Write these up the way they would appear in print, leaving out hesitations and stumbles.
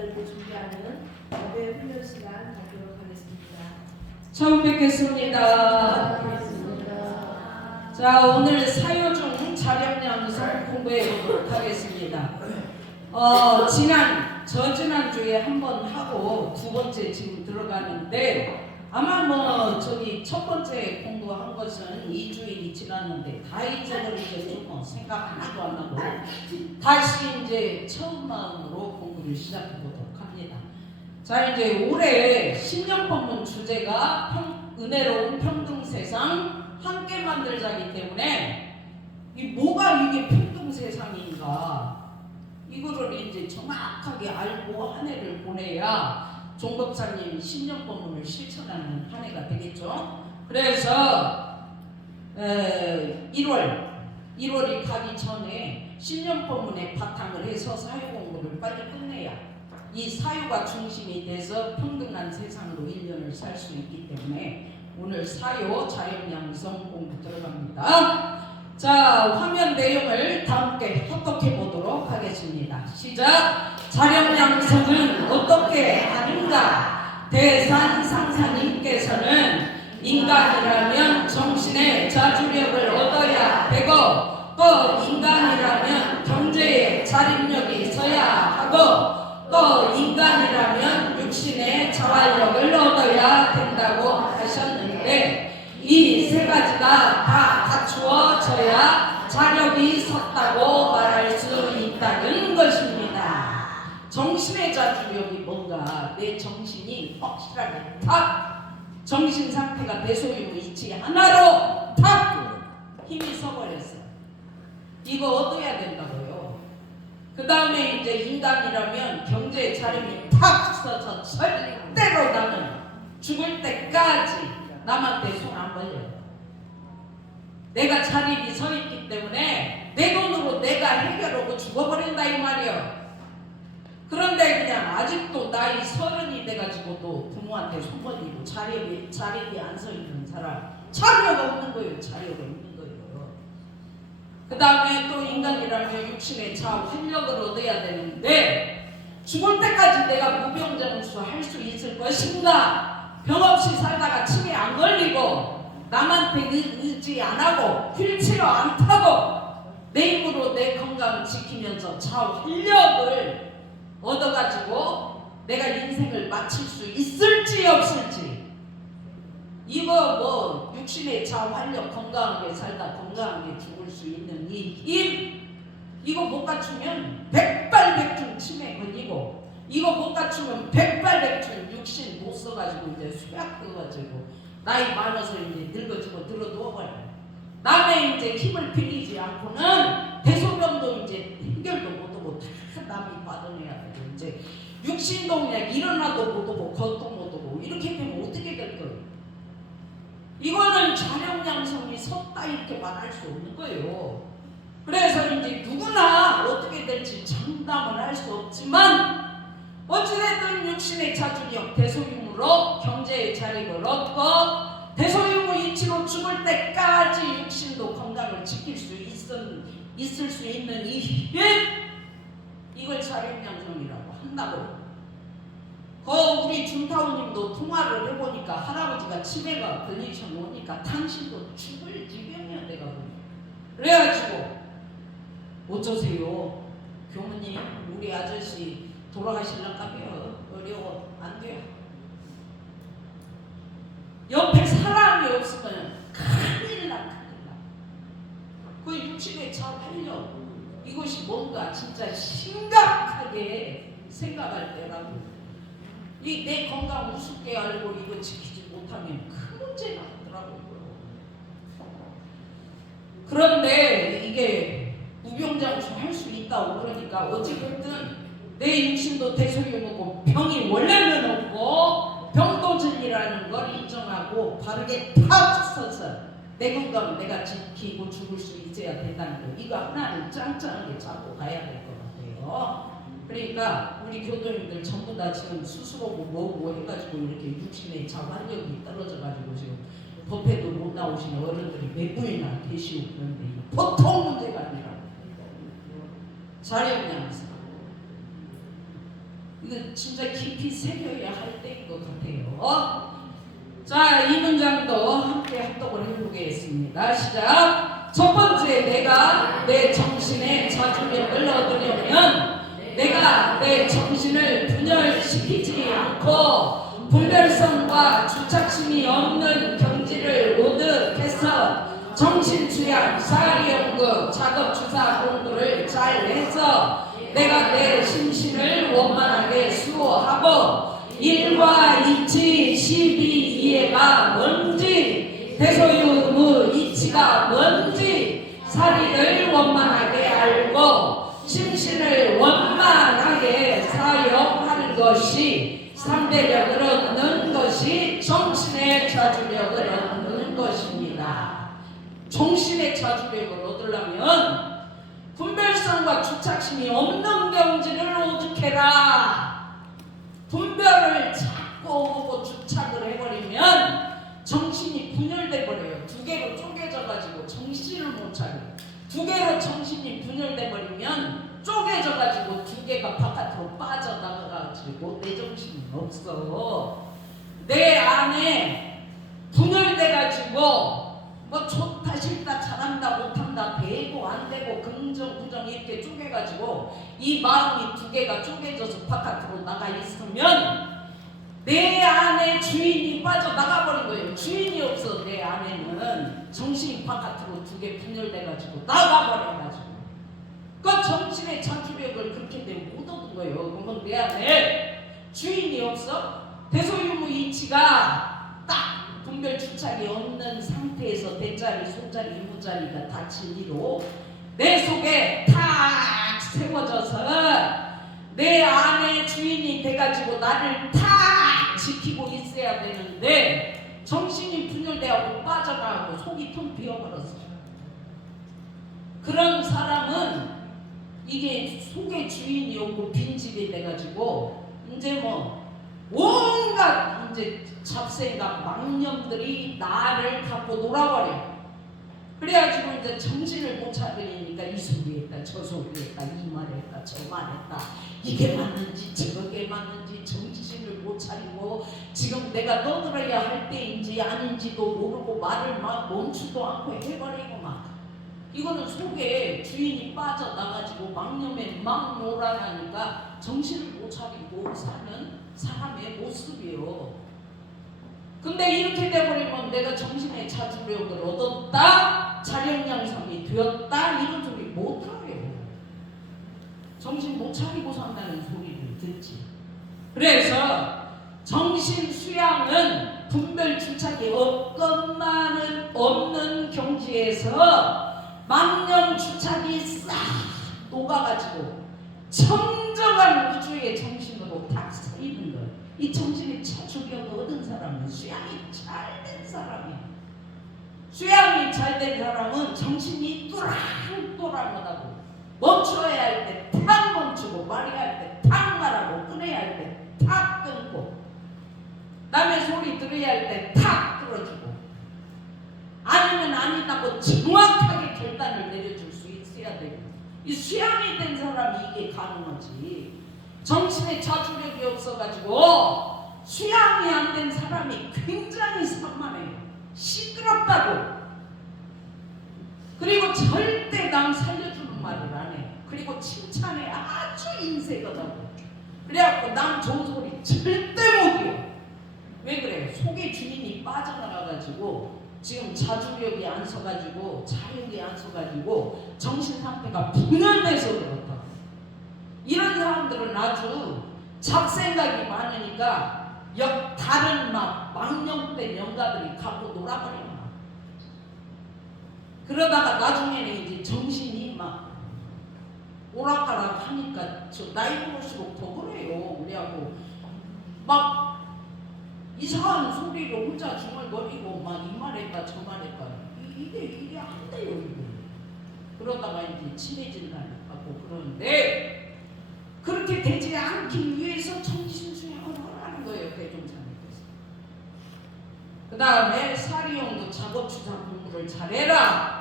여러분께 준비하는 예배 훈련 시간 갖도록 하겠습니다. 처음 뵙겠습니다. 자, 오늘 사요중 자력량성 공부해 보도록 하겠습니다. 저지난주에 한 번 하고 두 번째 지금 들어가는데 아마 첫 번째 공부한 것은 2주일이 지났는데 다 잊어버리겠죠. 생각 하나도 안 하고 다시 이제 처음 마음으로 공부를 시작해 보도록 합니다. 자, 이제 올해 신년법문 주제가 은혜로운 평등 세상 함께 만들자기 때문에 뭐가 이게 평등 세상인가 이거를 이제 정확하게 알고 한 해를 보내야 종법사님 신년법문을 실천하는 한 해가 되겠죠. 그래서 1월이 가기 전에 신년법문에 바탕을 해서 사유 공부를 빨리 끝내야 이 사유가 중심이 돼서 평등한 세상으로 1년을 살 수 있기 때문에 오늘 사유 자연양성 공부 들어갑니다. 자, 화면 내용을 다 함께 합독해 보도록 하겠습니다. 시작! 자연양성은 어떻게 하는가? 대산상사님께서는 인간이라면 정신의 자주력을 얻어야 되고 또 인간이라면 경제의 자립력이 있어야 하고 또 인간이라면 육신의 자활력을 얻어야 된다고 하셨는데 이 세 가지가 다 갖추어져야 자력이 섰다고 말할 수 있다는 것입니다. 정신의 자주력이 뭔가 내 정신이 확실하게 탁 정신 상태가 대소유무 이치 하나로 탁 힘이 서버렸어. 이거 얻어야 된다고요. 그 다음에 이제 인간이라면 경제의 자립이 탁 서서 절대로 나는 죽을 때까지 남한테 손 안 벌려요. 내가 자립이 서 있기 때문에 내 돈으로 내가 해결하고 죽어버린다 이 말이에요. 그런데 그냥 아직도 나이 30이 돼가지고도 부모한테 손 벌리고 자립이 안 서 있는 사람 자력 없는 거예요. 자력 없는 거예요. 그 다음에 또 인간이라면 육신의 자활력을 얻어야 되는데 죽을 때까지 내가 무병장수 할 수 있을 것인가? 병 없이 살다가 치매 안 걸리고 남한테 의지 안 하고 휠체어 안 타고 내 힘으로 내 건강을 지키면서 자활력을 얻어가지고 내가 인생을 마칠 수 있을지 없을지 이거 육신의 자활력 건강하게 살다 건강하게 죽을 수 있는 이 힘 이거 못 갖추면 백발백중 치매 걸리고 이거 못 갖추면 백발백중 육신 못 써가지고 이제 수약해가지고 나이 많아서 이제 늙어지고 들어 누워버려요. 남의 이제 힘을 빌리지 않고는 대소변도 이제 해결도 못하고 다 남이 받아내야 되고 이제 육신도 그냥 일어나도 못하고 걷도 못하고 이렇게 되면 어떻게 될 거예요? 이거는 자력양성이 섰다 이렇게 말할 수 없는 거예요. 그래서 이제 누구나 어떻게 될지 장담을 할 수 없지만 어찌됐든 육신의 자주력 대소유무로 경제의 자립을 얻고 대소유무 이치로 죽을 때까지 육신도 건강을 지킬 수 있을 수 있는 이 힘 이걸 자력양성이라고 한다고. 우리 준타오님도 통화를 해보니까 할아버지가 치매가 걸리셔놓으니까 당신도 죽을 지경이야 내가 보니. 그래가지고 어쩌세요 교무님 우리 아저씨 돌아가실랑가요 어려워 안 돼요. 옆에 사람이 없으면 큰일 나. 그 육신의 자활력 이것이 뭔가 진짜 심각하게 생각할 때라고. 이 내 건강 우습게 알고 이거 지키지 못하면 큰 문제가 있더라고요. 그런데 이게 무병장수 할 수 있다고 그러니까 어찌됐든 내 육신도 대소유무고 병이 원래는 없고 병도질이라는 걸 인정하고 바르게 탁 서서 내 건강 내가 지키고 죽을 수 있어야 된다는 거 이거 하나는 짱짱하게 잡고 가야 될 것 같아요. 그러니까 우리 교도님들 전부 다 지금 스스로고 뭐고 해가지고 이렇게 육신의 자활력이 떨어져가지고 지금 법회도 못 나오시는 어른들이 몇 분이나 계시고 그런데 보통 문제가 아니라 자력양성 이거 진짜 깊이 새겨야 할 때인 것 같아요. 자, 이 문장도 함께 합독을 해보겠습니다. 시작. 첫 번째, 내가 내 정신의 자주력을 얻으려면 내가 내 정신을 분열시키지 않고 분별성과 주착심이 없는 경지를 오득해서 정신수양, 사리연구, 작업주사 공부를 잘 해서 내가 내 심신을 원만하게 수호하고 일과 이치, 시비, 이해가 뭔지, 대소유무, 이치가 뭔지 사리를 원만하게 알고 심신을 원만하게 사용하는 것이 삼대력을 얻는 것이 정신의 자주력을 얻는 것입니다. 정신의 자주력을 얻으려면 분별성과 주착심이 없는 경지를 오죽해라. 분별을 자꾸 하고 주착을 해버리면 정신이 분열돼 버려요. 두 개로 쪼개져 가지고 정신을 못 차려요. 두 개로 정신이 분열돼 버리면 쪼개져 가지고 두 개가 바깥으로 빠져나가 가지고 내 정신이 없어. 내 안에 분열돼 가지고 뭐 좋다 싫다 잘한다 못한다 되고 안 되고 긍정 부정 이렇게 쪼개가지고 이 마음이 두 개가 쪼개져서 바깥으로 나가 있으면 내 안에 주인이 빠져나가버린 거예요. 주인이 없어. 내 안에는 정신이 바깥으로 두 개 분열돼가지고 나가버려가지고 그 정신의 자주력을 그렇게 되면 못 얻은 거예요. 그러면 내 안에 주인이 없어. 대소유무 이치가 딱 분별 주착이 없는 상태에서 대자리, 소자리, 이무자리가 닫힌 이로 내 속에 탁 세워져서 내 안에 주인이 돼가지고 나를 탁 지키고 있어야 되는데 정신이 분열되고 빠져나가고 속이 텅 비어버렸어요. 그런 사람은 이게 속에 주인이 없고 빈집이 돼가지고 이제 뭐 온갖 이제 잡생각, 망념들이 나를 갖고 놀아버려. 그래가지고 이제 정신을 못 차리니까 이 소리 했다, 저 소리 했다, 이 말 했다, 저 말 했다. 이게 맞는지 저게 맞는지 정신을 못 차리고 지금 내가 떠들어야 할 때인지 아닌지도 모르고 말을 막 멈추도 않고 해버리고 막. 이거는 속에 주인이 빠져나가지고 망념에 막 놀아나니까 정신을 못 차리고 사는 사람의 모습이에요. 근데 이렇게 돼버리면 내가 정신의 자주력을 얻었다, 자력양성이 되었다 이런 소리 못하요. 정신 못 차리고 산다는 소리를 듣지. 그래서 정신 수양은 분별 주착이 없는 경지에서 망념 주착이 싹 녹아가지고 청정한 우주의 정신으로 딱 서 있는 거예요. 이 정신이 자주력을 얻은 사람은 수양이 잘 된 사람이에요. 수양이 잘 된 사람은 정신이 또랑또랑하다고 멈춰야 할 때 탁 멈추고 말해야 할 때 탁 말하고 끊어야 할 때 탁 끊고 남의 소리 들어야 할 때 탁 들어주고 아니면 아니다고 정확하게 결단을 내려줄 수 있어야 돼요. 이 수양이 된 사람이 이게 가능하지. 정신의 자주력이 없어가지고 수양이 안 된 사람이 굉장히 산만해요. 시끄럽다고. 그리고 절대 남 살려주는 말을 안 해. 그리고 칭찬에 아주 인색하다고. 그래갖고 남 좋은 소리 절대 못해요. 왜 그래? 속에 주인이 빠져나가가지고 지금 자주력이 안 서가지고 자력이 안 서가지고 정신 상태가 분열돼서 그렇다. 이런 사람들은 아주 잡생각이 많으니까 다른 막 망령된 영가들이 갖고 놀아버려. 그러다가 나중에는 이제 정신이 막 오락가락 하니까 저 나이 먹을수록 더 그래요. 그래갖고 막 이상한 소리를 혼자 중얼거리고 막 이 말했다 저 말했다 이게 안 돼요. 이거. 그러다가 이제 친해진다고 그러는데 그렇게 되지 않기 위해서 정신 수양을 하라는 거예요. 대종사님께서. 그 다음에 사리연구 작업주사 공부를 잘해라.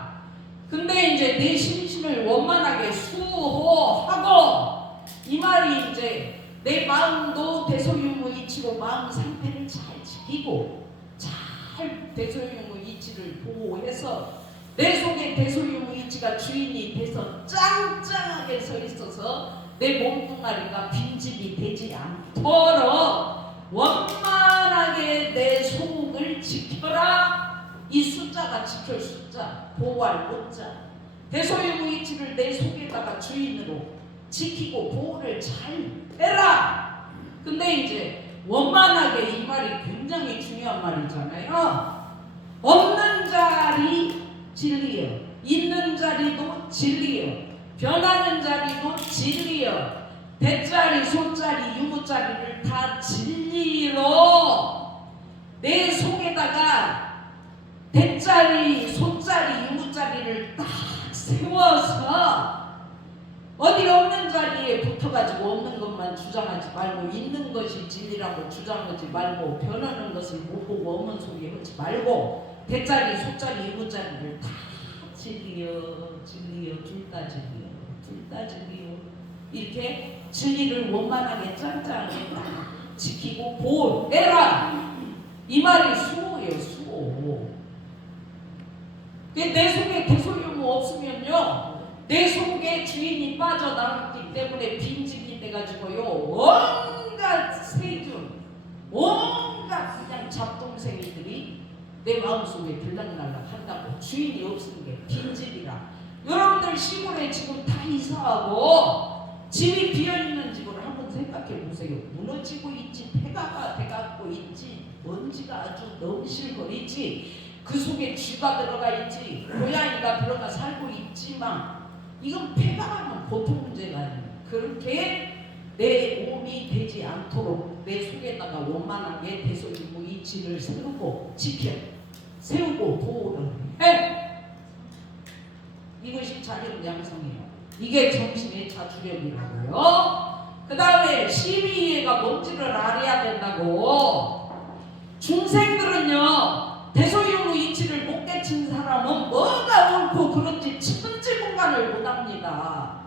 근데 이제 내 심신을 원만하게 수호하고 이 말이 이제 내 마음도 대소유무이치로 마음 상태를 잘 지키고 잘 대소유무이치를 보호해서 내 속에 대소유무이치가 주인이 돼서 짱짱하게 서 있어서 내 몸뚱아리가 빈집이 되지 않도록 원만하게 내 속을 지켜라. 이 숫자가 지킬 숫자, 보호할 못자. 대소유무이치를 내 속에다가 주인으로 지키고 보호를 잘 해라. 근데 이제 원만하게 이 말이 굉장히 중요한 말이잖아요. 없는 자리 진리요, 있는 자리도 진리요, 변하는 자리도 진리요, 대자리, 소자리, 유무자리를 다 진리로 내 속에다가 대자리, 소자리, 유무자리를 딱 세워서 어디 없는 자리에 붙어가지고 없는 것만 주장하지 말고 있는 것이 진리라고 주장하지 말고 변하는 것을 못 보고 없는 소리 하지 말고 대자리, 소자리, 유무자리를 다 진리여, 진리여, 둘 다 진리여, 둘 다 진리여. 이렇게 진리를 원만하게 짱짱하게 딱 지키고 보호해라. 이 말이 수호예요, 수호. 내 속에 대소유무 없으면요, 내 속에 주인이 빠져나갔기 때문에 빈집이 돼가지고요, 온갖 세균, 온갖 그냥 잡동생이들이 내 마음속에 들락날락 한다고. 주인이 없는 게 빈집이라. 여러분들 시골에 지금 다 이사하고 집이 비어있는 집을 한번 생각해 보세요. 무너지고 있지, 폐가가 돼갖고 있지, 먼지가 아주 넘실거리지, 그 속에 쥐가 들어가 있지, 고양이가 들어가 살고 있지만 이건 폐가라면 보통 문제가 아니에요. 그렇게 내 몸이 되지 않도록 내 속에다가 원만하게 대소유무이치를 세우고 지켜, 세우고 보호를 해. 이것이 자력 양성이에요. 이게 정신의 자주력이라고요. 그 다음에 12회가 뭔지를 알아야 된다고. 중생들은요, 대소유무이치를 못 깨친 사람은 뭐가 옳고 그런지 천지분간을 못합니다.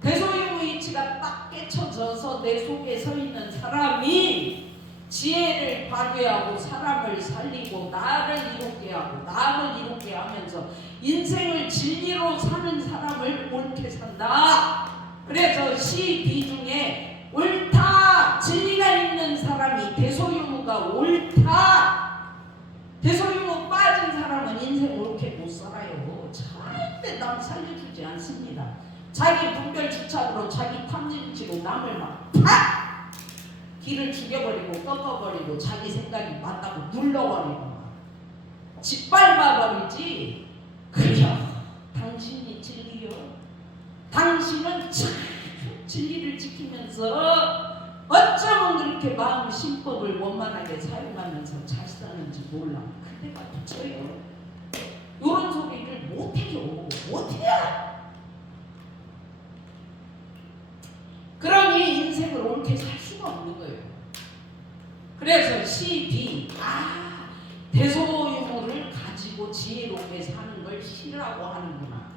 대소유무이치가 딱 깨쳐져서 내 속에 서 있는 사람이 지혜를 발휘하고 사람을 살리고 나를 이롭게 하고 남을 이롭게 하면서 인생을 진리로 사는 사람을 옳게 산다. 그래서 시비 중에 옳다, 진리가 있는 사람이 대소유무가 옳다. 대소유무 빠진 사람은 인생 옳게 못 살아요. 절대 남 살려주지 않습니다. 자기 분별 주착으로 자기 탐진치로 남을 막 팍! 길을 죽여버리고 꺾어버리고 자기 생각이 맞다고 눌러버리고 짓밟아버리지. 그냥 당신이 진리요. 당신은 참 진리를 지키면서 어쩌면 그렇게 마음 심법을 원만하게 사용하면서 잘 사는지 몰라. 그때가 붙여요. 이런 소리를 못해요. 못해요. 그러니 인생을 옳게 살 수가 없는 거예요. 그래서 시비, 대소유무를 가지고 지혜롭게 사는 걸 싫어하고 하는구나.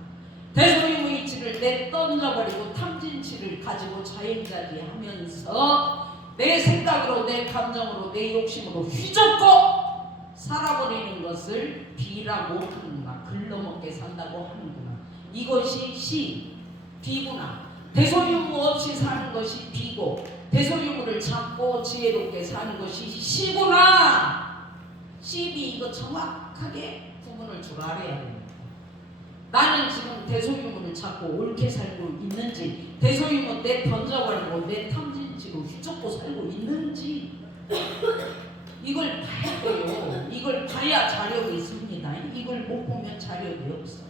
대소유무이치를 내 던져버리고 탐진치를 가지고 자행자리하면서 내 생각으로, 내 감정으로, 내 욕심으로 휘젓고 살아버리는 것을 비라고 하는구나. 글러먹게 산다고 하는구나. 이것이 비구나. 대소유무 없이 사는 것이 비고 대소유무를 잡고 지혜롭게 사는 것이 시구나. 시비, 이거 정확하게 구분을 줄 알아야 됩니다. 나는 지금 대소유무를 잡고 옳게 살고 있는지, 대소유무 내 던져버리고 내 탐진치로 휘젓고 살고 있는지 이걸 봐야 돼요. 이걸 봐야 자력이 있습니다. 이걸 못 보면 자력이 없어요.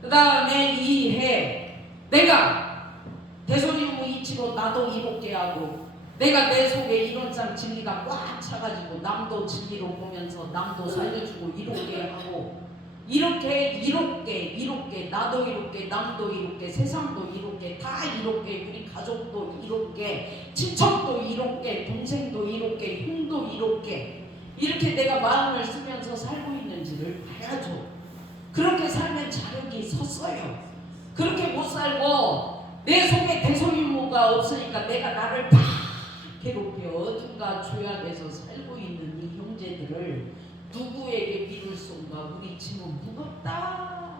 그 다음에 이해, 내가 대소유무이치로 나도 이롭게 하고, 내가 내 속에 이론상 진리가 꽉 차가지고 남도 진리로 보면서 남도 살려주고 이롭게 하고, 이롭게 나도 이롭게, 남도 이롭게, 세상도 이롭게, 다 이롭게, 우리 가족도 이롭게, 친척도 이롭게, 동생도 이롭게, 형도 이롭게, 이렇게 내가 마음을 쓰면서 살고 있는지를 봐야죠. 그렇게 살면 자력이 섰어요. 그렇게 못 살고 내 속에 대소유무 유무가 없으니까 내가 나를 다 괴롭혀 어딘가 조약에서 살고 있는 이 형제들을 누구에게 빌을 쏜가. 우리 짐은 무겁다.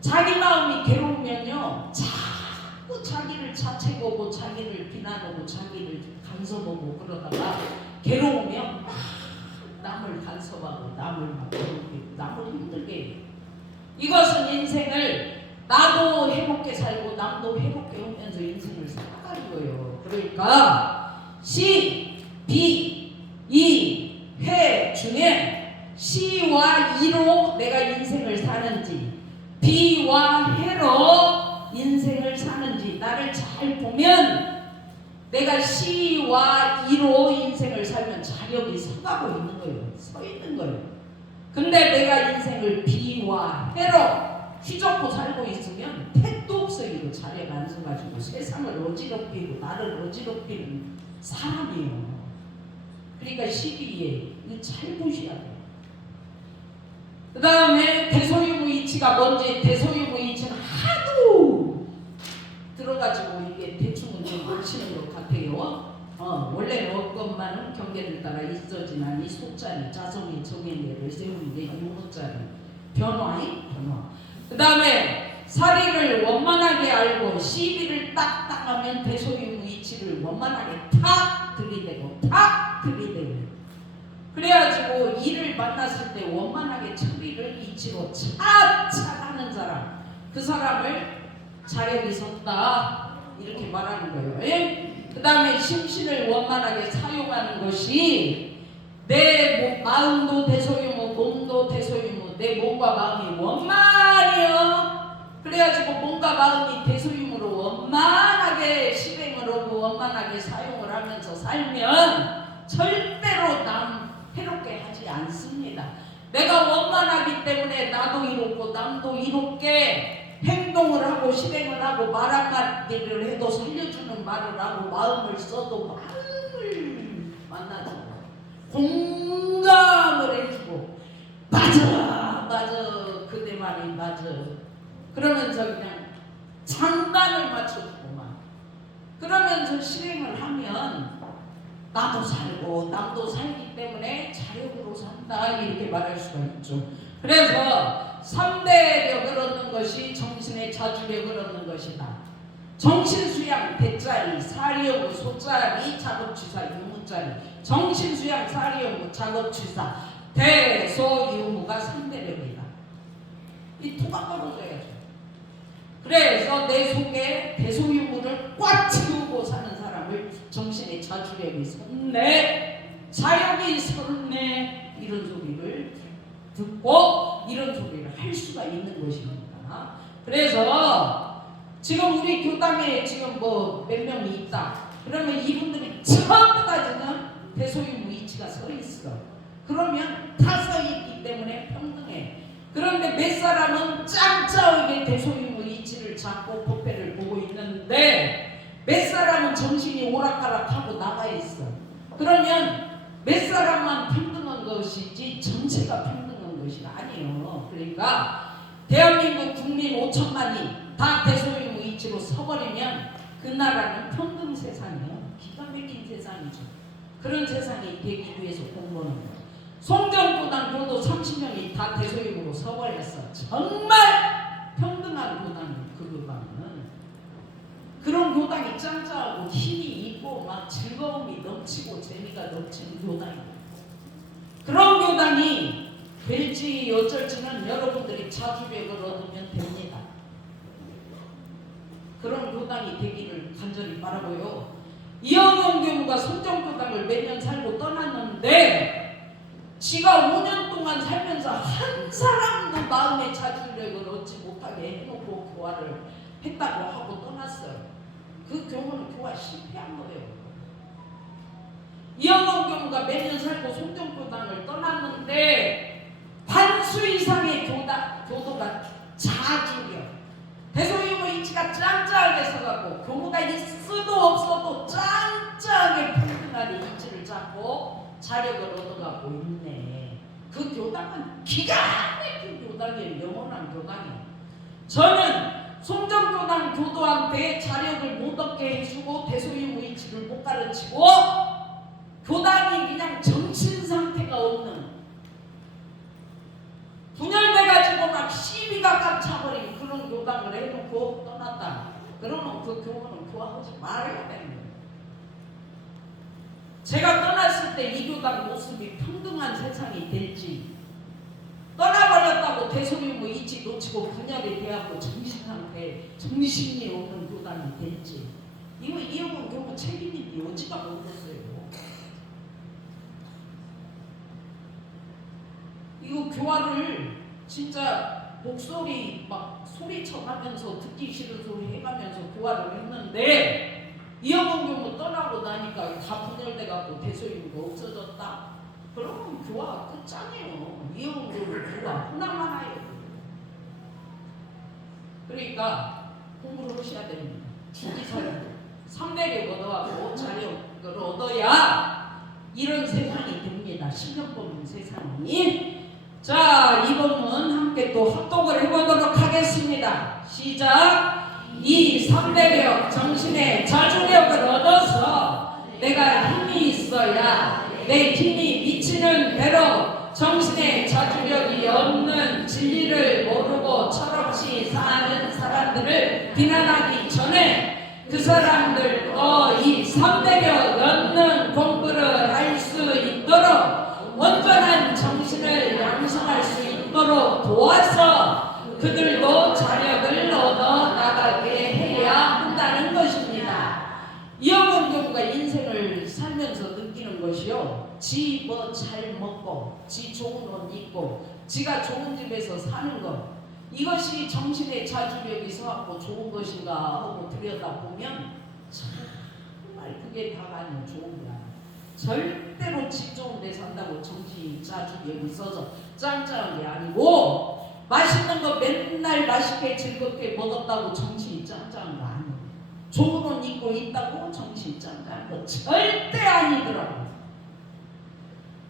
자기 마음이 괴로우면요 자꾸 자기를 자책하고 자기를 비난하고 자기를 간섭하고 그러다가 괴로우면 막 남을 간섭하고 남을 막 괴롭히고 남을 힘들게 해요. 이것은 인생을 나도 해롭게 살고 남도 해롭게 하면서 인생을 살아가는 거예요. 그러니까 시, 비, 이, 회 중에 시와 이로 내가 인생을 사는지 비와 해로 인생을 사는지 나를 잘 보면 내가 시와 이로 인생을 살면 자력이 서가고 있는 거예요. 서 있는 거예요. 근데 내가 인생을 비와 해로 휘젓고 살고 있으면 택도 없어요. 자리에 앉아가지고 세상을 어지럽히고 나를 어지럽히는 사람이에요. 그러니까 시기에 이거 잘 보셔야 돼요. 그 다음에 대소유무이치가 뭔지. 대소유무이치는 하도 들어가지고 이게 대충은 좀 놓치는 것 같아요. 원래는 어것만은 경계를 따라 있어지나 이 소자리 자성의 정의를 세우는데 유무자리 변화의 변화. 그 다음에 사리를 원만하게 알고 시비를 딱딱하면 대소유무이치를 원만하게 탁 들이대고 탁 들이대고 그래가지고 이를 만났을 때 원만하게 처리를 이치로 차차 하는 사람, 그 사람을 자력이 섰다 이렇게 말하는 거예요. 그 다음에 심신을 원만하게 사용하는 것이 내 마음도 대소유무 몸도 대소유무 내 몸과 마음이 원만해요. 그래가지고 몸과 마음이 대소유무로 원만하게 실행을 하고 원만하게 사용을 하면서 살면 절대로 남 해롭게 하지 않습니다. 내가 원만하기 때문에 나도 이롭고 남도 이롭게 행동을 하고 실행을 하고 말 한마디를 해도 살려주는 말을 하고 마음을 써도 마음을 만나죠. 공감을 해주고 맞아 그대 말이 맞아 그러면서 그냥 장단을 맞춰주고만 그러면서 실행을 하면 나도 살고 남도 살기 때문에 자력으로 산다 이렇게 말할 수가 있죠. 그래서 3대력을 얻는 것이 정신의 자주력을 얻는 것이다. 정신수양 대자리 사리연구 소자리 작업취사 유무자리 정신수양 사리연구 작업취사 대소유무가 3대력이다. 이 토가 떨어져야죠. 그래서 내 속에 대소유무를 꽉 채우고 사는 사람을 정신의 자주력이 섰네 자력이 섰네 이런 소리를 듣고 이런 소리를 할 수가 있는 것입니다. 그래서 지금 우리 교당에 지금 뭐 몇 명이 있다 그러면 이분들이 전부 다 지금 대소유무이치가 서 있어. 그러면 다 서 있기 때문에 평등해. 그런데 몇 사람은 짱짱하게 대소유무이치를 잡고 법회를 보고 있는데 몇 사람은 정신이 오락가락하고 나가 있어. 그러면 몇 사람만 평등한 것이지 전체가 평등한 것이 아니에요. 그러니까 대한민국 국민 5천만이 다 대소유무이치로 서버리면 그 나라는 평등 세상이에요. 기가 막힌 세상이죠. 그런 세상이 되기 위해서 공부하는 거예요. 송정교당 교도 30명이 다 대소유무로 서버렸어. 정말 평등한 교당이에요. 그 교당은 그런 교당이 짱짱하고 힘이 있고 막 즐거움이 넘치고 재미가 넘치는 교당이에요. 그런 교당이 될지 어쩔지는 여러분들이 자주력을 얻으면 됩니다. 그런 교당이 되기를 간절히 바라고요. 이영영 교무가 송정교당을 몇 년 살고 떠났는데 지가 5년 동안 살면서 한 사람도 마음의 자주력을 얻지 못하게 해놓고 교화를 했다고 하고 떠났어요. 그 교무는 교화 실패한 거예요. 이영영 교무가 몇 년 살고 송정교당을 떠났는데 반수 이상의 교도가 자주력 대소유무이치가 짱짱하게 서갖고 교무가 있어도 없어도 짱짱하게 평등하게 이치를 잡고 자력을 얻어가고 있네. 그 교당은 기가 막힌 교당이에요. 영원한 교당이에요. 저는 송정교당 교도한테 자력을 못 얻게 해주고 대소유무이치를 못 가르치고 교단이 그냥 정신 상태가 없는 분열돼가지고 막 시비가 깝차버린 그런 교단을 해놓고 떠났다. 그러면 그 교훈은 교화하지 말아야 되는 거예요. 제가 떠났을 때 이 교단 모습이 평등한 세상이 될지, 떠나버렸다고 대소유무이치 놓치고 분열이 돼갖고 정신상태, 정신이 없는 교단이 될지, 이거 이용은 교무 책임이 여지가 없었어요. 이거 교화를 진짜 목소리 막 소리쳐가면서 듣기 싫은 소리 해가면서 교화를 했는데, 이영훈 교무 떠나고 나니까 다 분열돼갖고 대소유무가 없어졌다? 그러면 교화 끝장이에요. 이영훈 교무 교화 하나하나예요. 그러니까 공부를 하셔야 됩니다. 주기설 3대력 얻어가고 자력을 얻어야 이런 세상이 됩니다. 10년 보는 세상이. 자, 이 본문 함께 또 합독을 해보도록 하겠습니다. 시작. 이 3대력 정신의 자주력을 얻어서 내가 힘이 있어야 내 힘이 미치는 대로 정신의 자주력이 없는 진리를 모르고 철없이 사는 사람들을 비난하기 전에 그 사람들도 이 3대력 얻는 공부를 할 수 있도록 온전한 정신을 양성할 수 있도록 도와서 그들도 자력을 얻어 나가게 해야 한다는 것입니다. 이영훈 교무가 인생을 살면서 느끼는 것이요, 지 뭐 잘 먹고 지 좋은 옷 입고 지가 좋은 집에서 사는 것, 이것이 정신의 자주력이 서갖고 좋은 것인가 하고 들여다보면 정말 그게 다가 아니면 좋은 거야. 절대로 집 좋은 데 산다고 정신이 자주력이 있어서 짱짱한 게 아니고, 맛있는 거 맨날 맛있게 즐겁게 먹었다고 정신이 짱짱한 거 아니에요. 좋은 옷 입고 있다고 정신이 짱짱한 거 절대 아니더라고.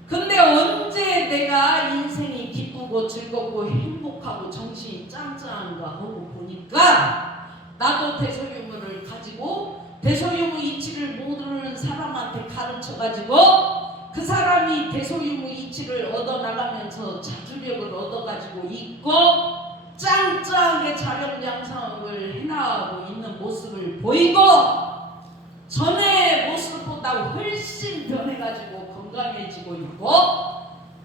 근데 언제 내가 인생이 기쁘고 즐겁고 행복하고 정신이 짱짱한가 하고 보니까, 나도 대소유무를 가지고 대소유무 이치를 모르는 사람한테 가르쳐가지고 그 사람이 대소유무 이치를 얻어나가면서 자주력을 얻어가지고 있고 짱짱하게 자력 양성을 해나가고 있는 모습을 보이고, 전에 모습보다 훨씬 변해가지고 건강해지고 있고,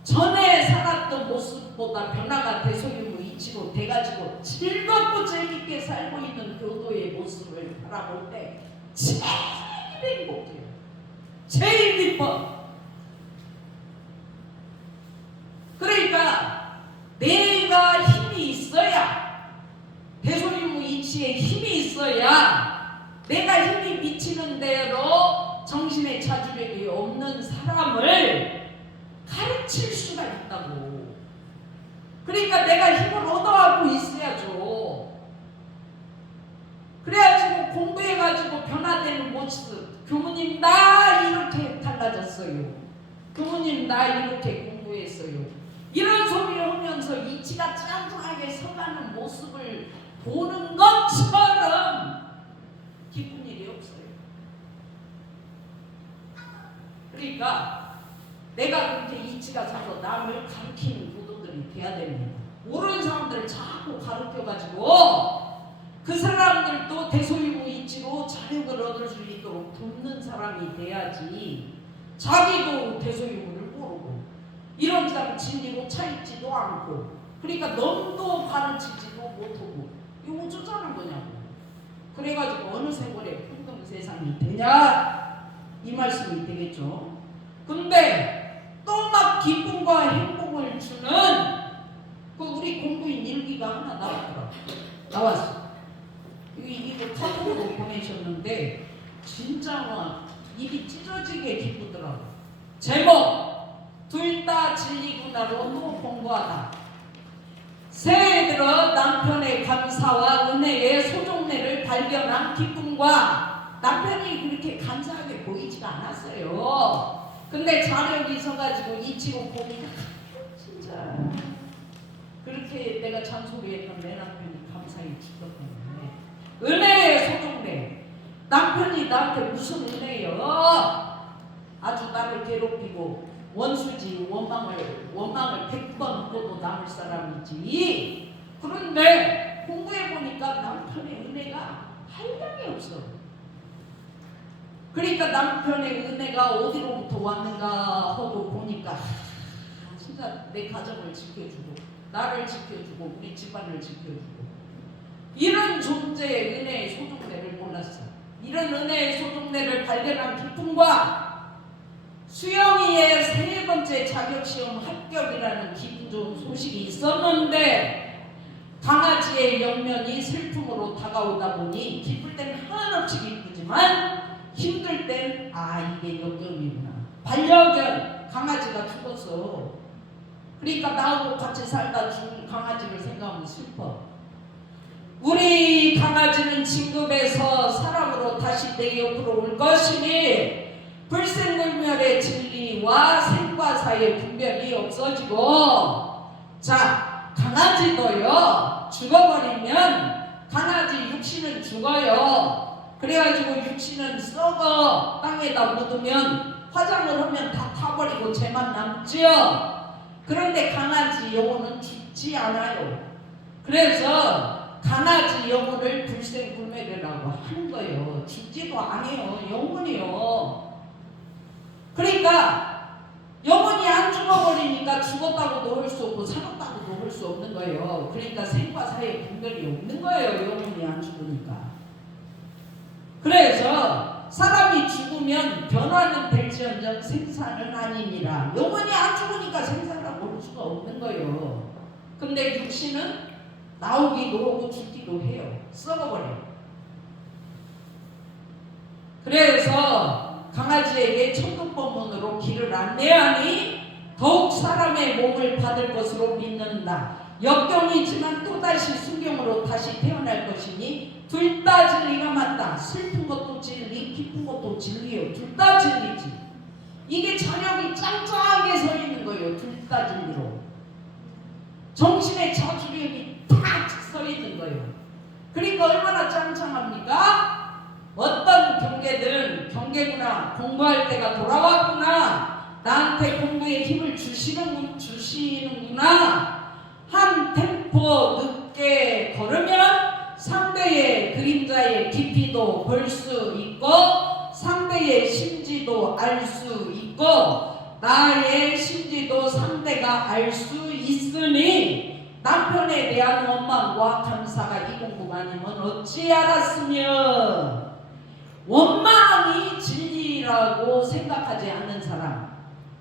전에 살았던 모습보다 변화가 대소유무 이치로 돼가지고 즐겁고 재밌게 살고 있는 교도의 모습을 바라볼 때 제일 행복해요. 제일 기뻐. 그러니까 내가 힘이 있어야, 대소유무 이치에 힘이 있어야 내가 힘이 미치는 대로 정신의 자주력이 없는 사람을 가르칠 수가 있다고. 그러니까 내가 힘을 얻어가고 있어야죠. 그래가지고 공부해가지고 변화되는 모습, 교무님 나 이렇게 달라졌어요, 교무님 나 이렇게 공부했어요, 이런 소리를 하면서 이치가 짱짱하게 서가는 모습을 보는 것처럼 기쁜 일이 없어요. 그러니까 내가 그렇게 이치가 서서 남을 가르치는 교도들이 돼야 됩니다. 모르는 사람들을 자꾸 가르쳐가지고 그 사람들도 대소유무 이치로 자력을 얻을 수 있도록 돕는 사람이 돼야지, 자기도 대소유무를 모르고 이런 사람 진리로 차있지도 않고, 그러니까 놈도 가르치지도 못하고 이거 어쩌자는 거냐고. 그래가지고 어느 세월에 평등 세상이 되냐 이 말씀이 되겠죠. 근데 또 막 기쁨과 행복을 주는 그 우리 공부인 일기가 하나 나왔어. 이거 카톡으로 보내셨는데 진짜 막 입이 찢어지게 기쁘더라고. 제목, 둘 다 진리구나로 또 공부하다. 새해 들어 남편의 감사와 은혜의 소종례를 발견한 기쁨과, 남편이 그렇게 감사하게 보이지가 않았어요. 근데 자력이 있어가지고 이치고 보니까 진짜 그렇게 내가 잔소리했던 내 남편이 감사히 죽었거든요. 은혜의 소중대. 남편이 나한테 무슨 은혜요? 아주 나를 괴롭히고 원수지. 원망을 100번 해도 남을 사람이지. 그런데 공부해보니까 남편의 은혜가 한량이 없어. 그러니까 남편의 은혜가 어디로부터 왔는가 하고 보니까 진짜 내 가정을 지켜주고 나를 지켜주고 우리 집안을 지켜주고 이런 존재의 은혜의 소중대를 몰랐어. 이런 은혜의 소중대를 발견한 기쁨과 수영이의 3번째 자격시험 합격이라는 기분 좋은 소식이 있었는데 강아지의 영면이 슬픔으로 다가오다 보니 기쁠 땐 한없이 기쁘지만 힘들 땐 이게 역경이구나. 반려견 강아지가 죽었어. 그러니까 나하고 같이 살다 죽은 강아지를 생각하면 슬퍼. 우리 강아지는 진급해서 사람으로 다시 내 옆으로 올 것이니 불생불멸의 진리와 생과 사이의 분별이 없어지고 자 강아지도요 죽어버리면 강아지 육신은 죽어요. 그래가지고 육신은 썩어 땅에다 묻으면 화장을 하면 다 타버리고 죄만 남지요. 그런데 강아지 영혼은 죽지 않아요. 그래서 강아지 영혼을 불생불멸이라고 하는 거예요. 죽지도 않아요. 영혼이요. 그러니까 영혼이 안 죽어버리니까 죽었다고 놓을 수 없고 살았다고 놓을 수 없는 거예요. 그러니까 생과 사이의 분별이 없는 거예요. 영혼이 안 죽으니까. 그래서 사람이 죽으면 변화는 될지언정 생사는 아니니라. 영혼이 안 죽으니까 생사라고 볼 수가 없는 거예요. 근데 육신은 나오기도 하고 죽기도 해요. 썩어버려요. 그래서 강아지에게 천국법문으로 길을 안내하니 더욱 사람의 몸을 받을 것으로 믿는다. 역경이지만 또다시 순경으로 다시 태어날 것이니 둘 다 진리가 맞다. 슬픈 것도 진리, 기쁜 것도 진리요. 둘 다 진리지. 이게 저녁이 짱짱하게 서 있는 거예요. 둘 다 진리로. 정신의 자주력이 딱 서 있는 거예요. 그러니까 얼마나 짱짱합니까? 어떤 경계구나. 공부할 때가 돌아왔구나. 나한테 공부에 힘을 주시는구나. 한 템포 늦게 걸으면 상대의 그림자의 깊이도 볼 수 있고 상대의 심지도 알 수 있고 나의 심지도 상대가 알 수 있으니 남편에 대한 원망과 감사가 이 공부가 아니면 어찌 알았으며 원망이 진리라고 생각하지 않는 사람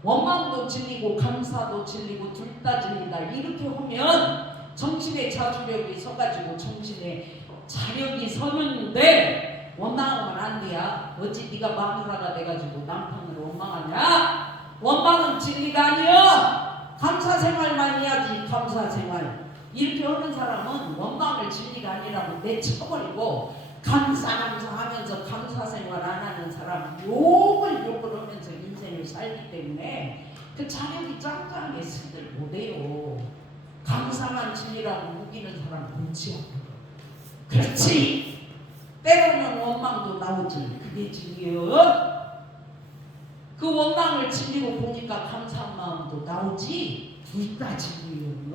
원망도 진리고 감사도 진리고 둘 다 진리다 이렇게 하면 정신의 자주력이 서가지고 정신의 자력이 서는데 원망하면 안 돼야. 어찌 네가 마누라가 돼가지고 남편을 원망하냐? 원망은 진리가 아니여. 감사생활만 해야지. 감사생활. 이렇게 하는 사람은 원망을 진리가 아니라고 내쳐버리고 감사하면서 감사생활 안 하는 사람 욕을 하면서 인생을 살기 때문에 그 자력이 짱짱하게 쓰들 못해요. 감사만 진리라고 우기는 사람 본치 않고. 그렇지. 때로는 원망도 나오지. 그게 진리요. 그 원망을 진리로 보니까 감사한 마음도 나오지. 둘 다 진리요.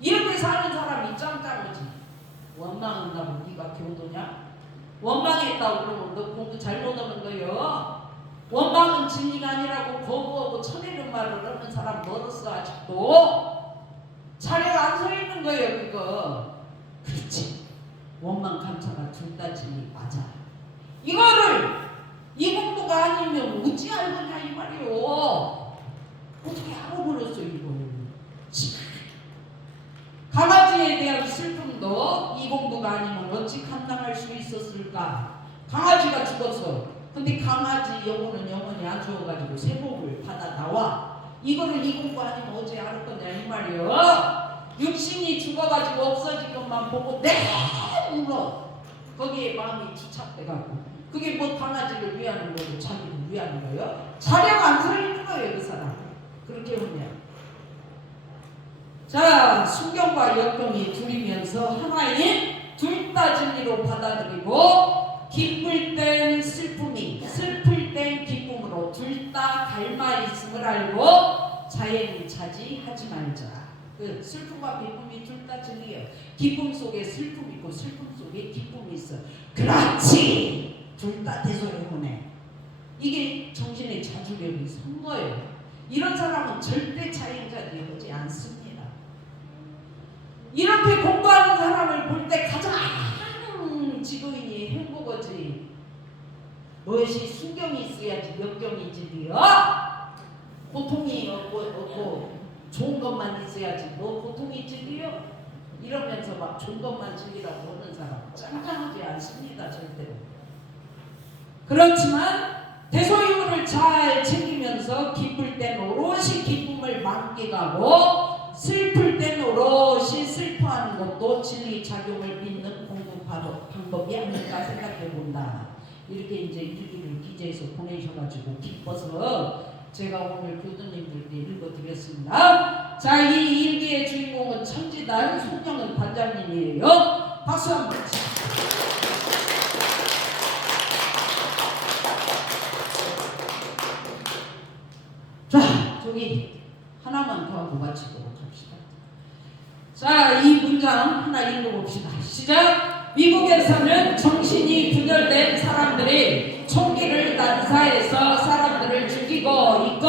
이렇게 사는 사람이 짱짱하지. 원망한다고 네가 교도냐? 원망했다고 그러면 너 공부 잘못하는 거요. 원망은 진리가 아니라고 거부하고 쳐내는 말을 하는 사람 멀었어 아직도. 차례가 안 서 있는 거예요 그거. 그렇지. 원망 감사가 둘 다 진리 맞아. 이거를 이 공부가 아니면 어찌 알겠냐 이 말이요. 어떻게 알아버렸어 이거. 강아지에 대한 슬픔도 이 공부가 아니면 어찌 감당할 수 있었을까. 강아지가 죽었어. 근데 강아지 영혼은 영원히 안 죽어가지고 세복을 받아 나와. 이거를 이 공부 아니면 어제 알을 거냐 이 말이요. 육신이 죽어가지고 없어진 것만 보고 울어. 거기에 마음이 주착돼가지고 그게 뭐 강아지를 위하는 거고 자기를 위하는 거예요? 자력 안 서 있는 거예요 그 사람. 그렇게 보면. 자, 순경과 역경이 둘이면서 하나인 둘 다 진리로 받아들이고 기쁠 땐 슬픔이 슬플 땐 기쁨으로 둘 다 닮아 있음을 알고 자행자지하지 말자. 그 슬픔과 기쁨이 둘 다 진리예요. 기쁨 속에 슬픔이 있고 슬픔 속에 기쁨이 있어. 그렇지. 둘 다 대소이혼해. 이게 정신의 자주력이 선 거예요. 이런 사람은 절대 자행자지하지 않습니다. 이렇게 공부하는 사람을 볼 때 가장 지도인이 행복하지. 무엇이 순경이 있어야지 역경이지요. 고통이 없고 좋은 것만 있어야지 뭐 고통이 진리요. 이러면서 막 좋은 것만 진리라고 하는 사람 짱짱하지 않습니다. 절대로. 그렇지만 대소유를 잘 챙기면서 기쁠 땐 오롯이 기쁨을 만끽하고 슬플 땐 오롯이 슬퍼하는 것도 진리 작용을 믿는 공부 방법이 아닐까 생각해 본다. 이렇게 이제 일기를 기재해서 보내셔가지고 기뻐서 제가 오늘 교수님들께 읽어드렸습니다. 자, 이 일기의 주인공은 천지단 손영은 단장님이에요. 박수 한번 주세요. 자, 저기 하나만 더 하고 마치도록 합시다. 자, 이 문장 하나 읽어봅시다. 시작! 미국에서는 정신이 분열된 사람들이 총기를 난사해서 사람들을 죽이고 있고,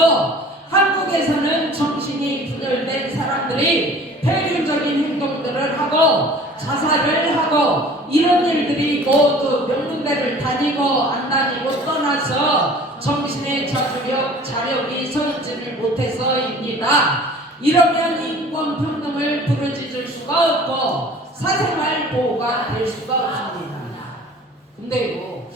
한국에서는 정신이 분열된 사람들이 폐륜적인 행동들을 하고 자살을 하고 이런 일들이 모두 명문대를 다니고 안 다니고 떠나서 정신의 자력이 서있지를 못해서입니다. 이러면 인권평등을 부르짖을 수가 없고 사생활 보호가 될 수가 없습니다. 근데요,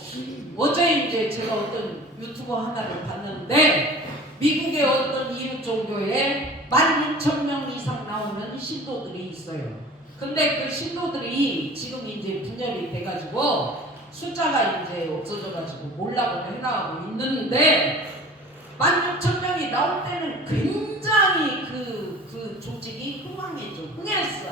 어제 이제 제가 어떤 유튜버 하나를 봤는데 미국의 어떤 이유 종교에 16,000명 이상 나오는 신도들이 있어요. 근데 그 신도들이 지금 이제 분열이 돼가지고 숫자가 이제 없어져가지고 몰락을 해나가고 있는데 16,000명이 나올 때는 굉장히 그 조직이 흥했어.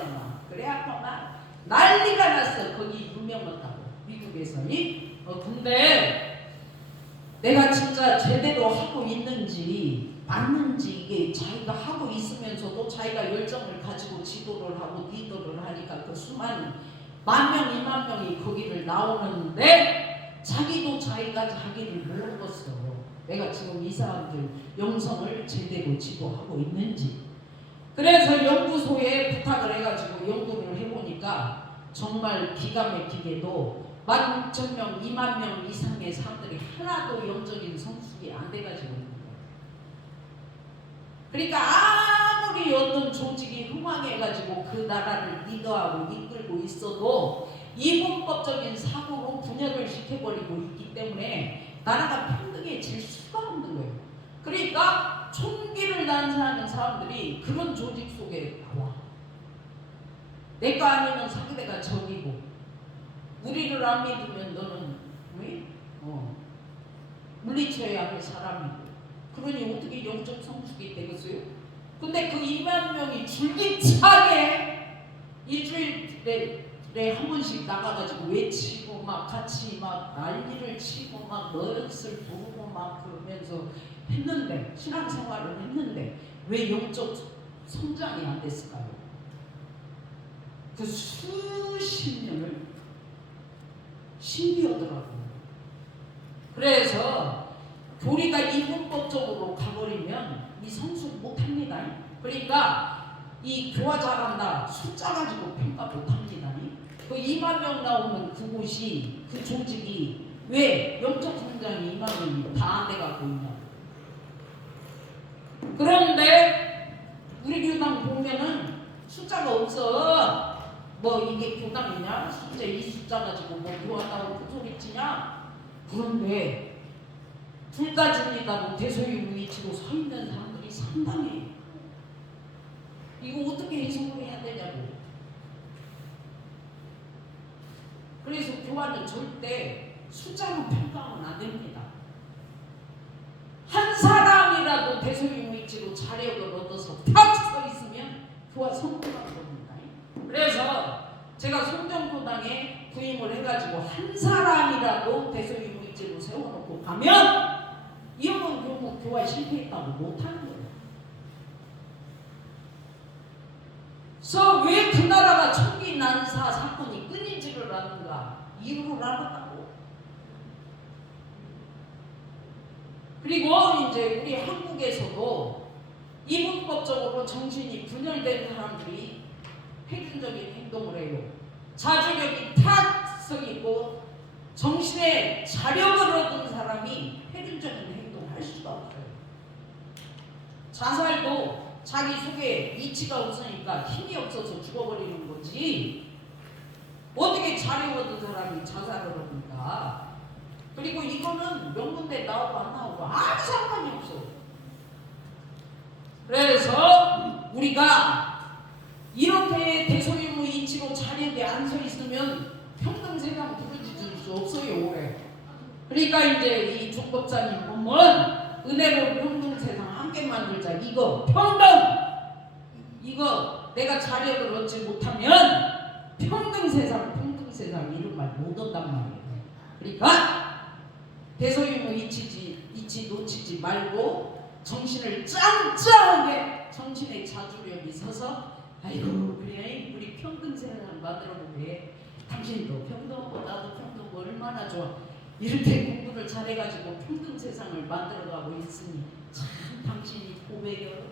그래갖고 막 난리가 났어. 거기 유명하다고 미국에서. 근데 내가 진짜 제대로 하고 있는지 맞는지 이게 자기가 하고 있으면서도 자기가 열정을 가지고 지도를 하고 리더를 하니까 그 수많은 10,000명, 20,000명이 거기를 나오는데 자기도 자기가 자기를 모르겠어. 내가 지금 이 사람들 영성을 제대로 지도하고 있는지. 그래서 연구소에 부탁을 해가지고 연구를 해보니까 정말 기가 막히게도 16,000명, 20,000명 이상의 사람들이 하나도 영적인 성숙이 안 돼가지고 있는 거예요. 그러니까 아무리 어떤 조직이 흥황해가지고 그 나라를 리더하고 이끌고 있어도 이분법적인 사고로 분열을 시켜버리고 있기 때문에 나라가 평등해질 수가 없는 거예요. 그러니까 총기를 난사하는 사람들이 그런 조직 속에 나와. 내 거 아니면 상대가 적이고 우리를 안 믿으면 너는 물리쳐야 할 사람이고, 그러니 어떻게 영적 성숙이 되겠어요? 근데 그 20,000명이 줄기차게 일주일에 한 번씩 나가가지고 외치고 막 같이 막 난리를 치고 막 노릇을 부르고 막 그러면서 했는데, 신앙생활을 했는데 왜 영적 성장이 안 됐을까요? 그 수십 년을 신비하더라고요. 그래서 교리가 이분법적으로 가버리면 이 성숙 못합니다. 그러니까 이 교화 잘한다 숫자 가지고 평가 못합니다. 그 20,000명 나오는 그곳이, 그 조직이 왜 영적 성장이 20,000명이 다 안 돼가고 있냐. 그런데 우리 교당 보면은 숫자가 없어. 뭐 이게 교당이냐? 숫자 이 숫자 가지고 뭐 교한다고 그 소리치냐? 그런데 둘 다 진리다고 대소유무이치로 서 있는 사람들이 상당해. 이거 어떻게 해석을 해야 되냐고. 그래서 교화는 절대 숫자로 평가하면 안 됩니다. 한 사람이라도 대소유무이치로 자력을 얻어서 탁 서 있으면 교화 성공한 겁니다. 그래서 제가 송정교당에 부임을 해가지고 한 사람이라도 대소유무일제로 세워놓고 가면 이영원 교무 교화에 실패했다고 못하는 거예요. 그래서 왜 그 나라가 청기 난사 사건이 끊이지를 않는가? 이유를 알았다고. 그리고 이제 우리 한국에서도 이분법적으로 정신이 분열된 사람들이 폐륜적인 행동을 해요. 자주력이 탁 서있고 정신에 자력을 얻은 사람이 폐륜적인 행동을 할 수가 없어요. 자살도 자기 속에 이치가 없으니까 힘이 없어서 죽어버리는 거지 어떻게 자력 얻은 사람이 자살을 합니까? 그리고 이거는 명문대 나오고 안 나오고 아무 상관이 없어. 그래서 우리가 이렇게 대소유무 인치로 자력에 안 서 있으면 평등세상 부르짖을 수 없어요 올해. 그러니까 이제 이 중법사님 보면 은혜로운 평등세상 함께 만들자. 이거 평등! 이거 내가 자력을 얻지 못하면 평등세상 이런 말 못 한단 말이에요. 그러니까 대소유무 이치 놓치지 말고 정신을 짱짱하게 정신의 자주력이 서서 아이고 그래 우리 평등세상을 만들어보게. 당신도 평등하고 나도 평등하고 얼마나 좋아. 이렇게 공부를 잘해가지고 평등세상을 만들어가고 있으니 참 당신이 고백열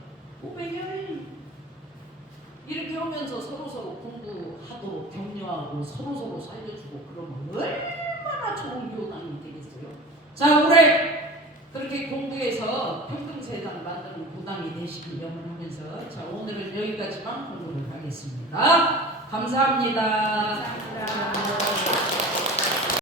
이렇게 하면서 서로서로 공부하고 격려하고 서로서로 살려주고 그러면 얼마나 좋은 교당이 되겠어요. 자 올해 그렇게 공부해서 평등세상 만드는 교당이 되시길 염원하면서 자 오늘은 여기까지만 공부를 하겠습니다. 감사합니다. 감사합니다.